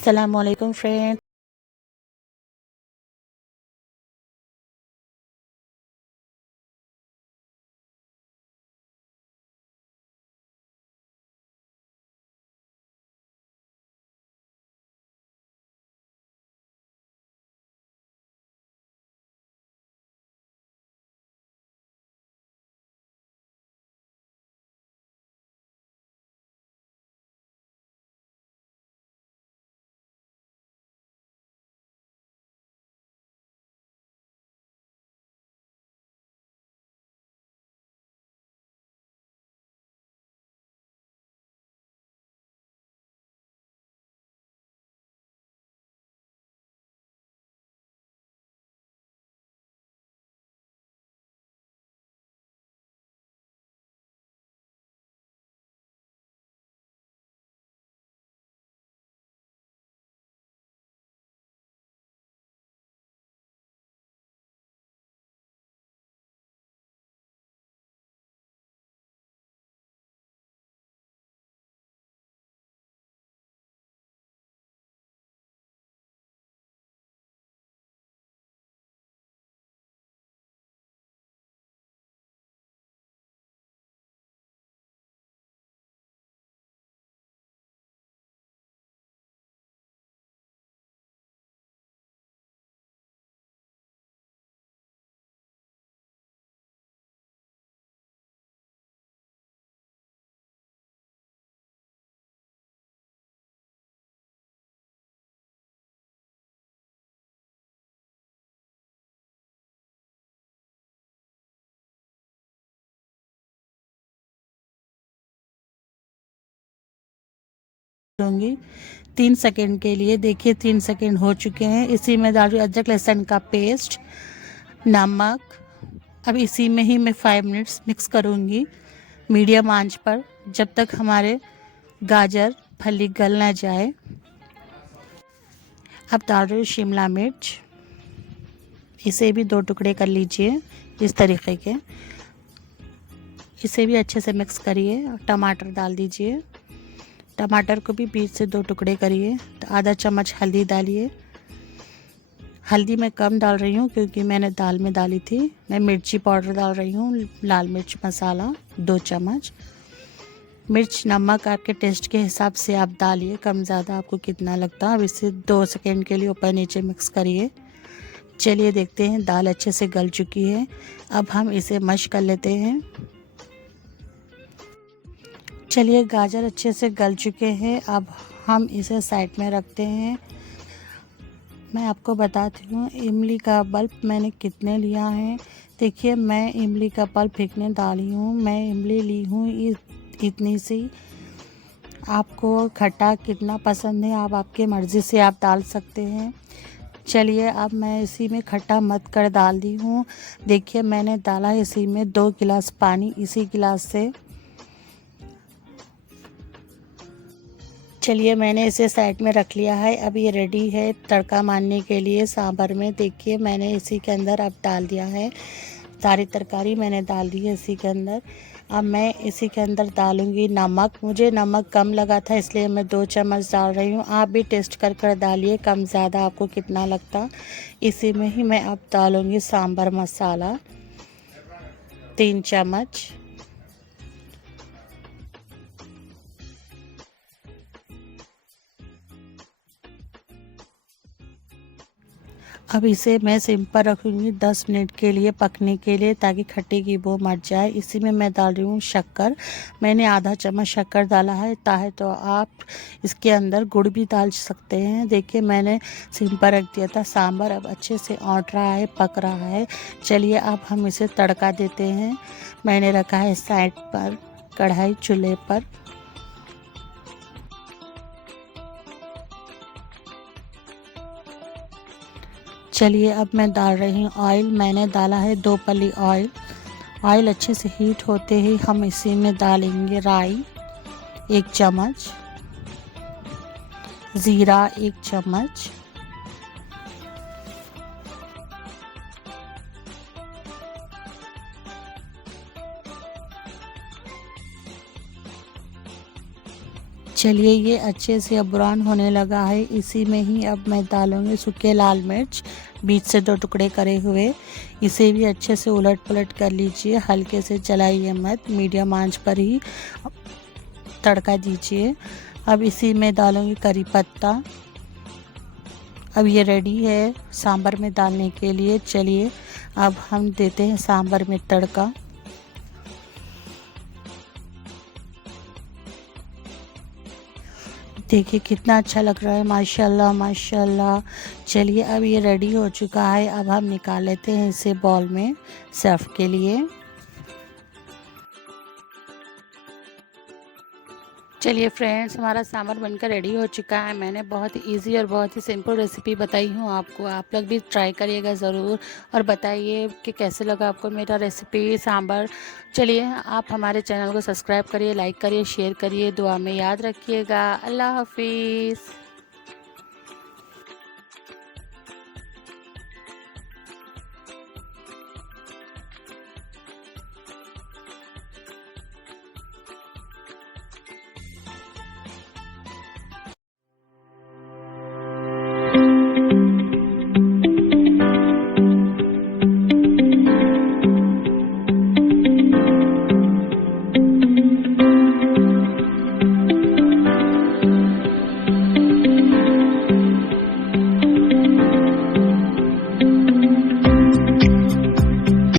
अस्सलामुअलैकुम फ्रेंड। दूंगी 3 सेकंड के लिए। देखिए 3 सेकंड हो चुके हैं। इसी में डाल रही अदरक लहसुन का पेस्ट, नमक। अब इसी में ही मैं 5 मिनट्स मिक्स करूंगी मीडियम आंच पर, जब तक हमारे गाजर फली गल ना जाए। अब डाल रही हूँ शिमला मिर्च, इसे भी 2 टुकड़े कर लीजिए इस तरीके के। इसे भी अच्छे से मिक्स करिए और टमाटर डाल दीजिए। टमाटर को भी बीच से 2 टुकड़े करिए। तो आधा चम्मच हल्दी डालिए। हल्दी मैं कम डाल रही हूँ क्योंकि मैंने दाल में डाली थी। मैं मिर्ची पाउडर डाल रही हूँ, लाल मिर्च मसाला 2 चम्मच। मिर्च नमक आपके टेस्ट के हिसाब से आप डालिए, कम ज़्यादा आपको कितना लगता है। अब इसे 2 सेकंड के लिए ऊपर नीचे मिक्स करिए। चलिए देखते हैं, दाल अच्छे से गल चुकी है। अब हम इसे मैश कर लेते हैं। चलिए गाजर अच्छे से गल चुके हैं। अब हम इसे साइड में रखते हैं। मैं आपको बताती हूँ इमली का बल्ब मैंने कितने लिया है। देखिए मैं इमली का पल्प फेंकने डाली हूँ। मैं इमली ली हूँ इतनी सी। आपको खट्टा कितना पसंद है आप आपके मर्ज़ी से आप डाल सकते हैं। चलिए अब मैं इसी में खट्टा मत कर डाल दी हूँ। देखिए मैंने डाला इसी में 2 गिलास पानी, इसी गिलास से। चलिए मैंने इसे साइड में रख लिया है। अब ये रेडी है तड़का मारने के लिए सांभर में। देखिए मैंने इसी के अंदर अब डाल दिया है, सारी तरकारी मैंने डाल दी है इसी के अंदर। अब मैं इसी के अंदर डालूँगी नमक। मुझे नमक कम लगा था इसलिए मैं 2 चम्मच डाल रही हूँ। आप भी टेस्ट कर कर डालिए, कम ज़्यादा आपको कितना लगता। इसी में ही मैं अब डालूँगी सांभर मसाला 3 चम्मच। अब इसे मैं सिम पर रखूँगी 10 मिनट के लिए पकने के लिए, ताकि खट्टे की बू मर जाए। इसी में मैं डाल रही हूँ शक्कर। मैंने आधा चम्मच शक्कर डाला है, चाहे तो आप इसके अंदर गुड़ भी डाल सकते हैं। देखिए मैंने सिम पर रख दिया था। सांभर अब अच्छे से औंट रहा है, पक रहा है। चलिए अब हम इसे तड़का देते हैं। मैंने रखा है साइड पर कढ़ाई चूल्हे पर। चलिए अब मैं डाल रही हूँ ऑयल। मैंने डाला है 2 पल्ली ऑयल। ऑयल अच्छे से हीट होते ही हम इसी में डालेंगे राई 1 चम्मच, ज़ीरा 1 चम्मच, चलिए ये अच्छे से अब ब्राउन होने लगा है। इसी में ही अब मैं डालूँगी सूखे लाल मिर्च, बीच से 2 टुकड़े करे हुए। इसे भी अच्छे से उलट पलट कर लीजिए, हल्के से चलाइए मत, मीडियम आंच पर ही तड़का दीजिए। अब इसी में डालूँगी करी पत्ता। अब ये रेडी है सांभर में डालने के लिए। चलिए अब हम देते हैं सांभर में तड़का। देखिए कितना अच्छा लग रहा है, माशाल्लाह माशाल्लाह। चलिए अब ये रेडी हो चुका है। अब हम निकाल लेते हैं इसे बॉल में सर्व के लिए। चलिए फ्रेंड्स, हमारा सांभर बनकर रेडी हो चुका है। मैंने बहुत इजी और बहुत ही सिंपल रेसिपी बताई हूँ आपको। आप लोग भी ट्राई करिएगा ज़रूर और बताइए कि कैसे लगा आपको मेरा रेसिपी सांभर। चलिए आप हमारे चैनल को सब्सक्राइब करिए, लाइक करिए, शेयर करिए, दुआ में याद रखिएगा। अल्लाह हाफिज़।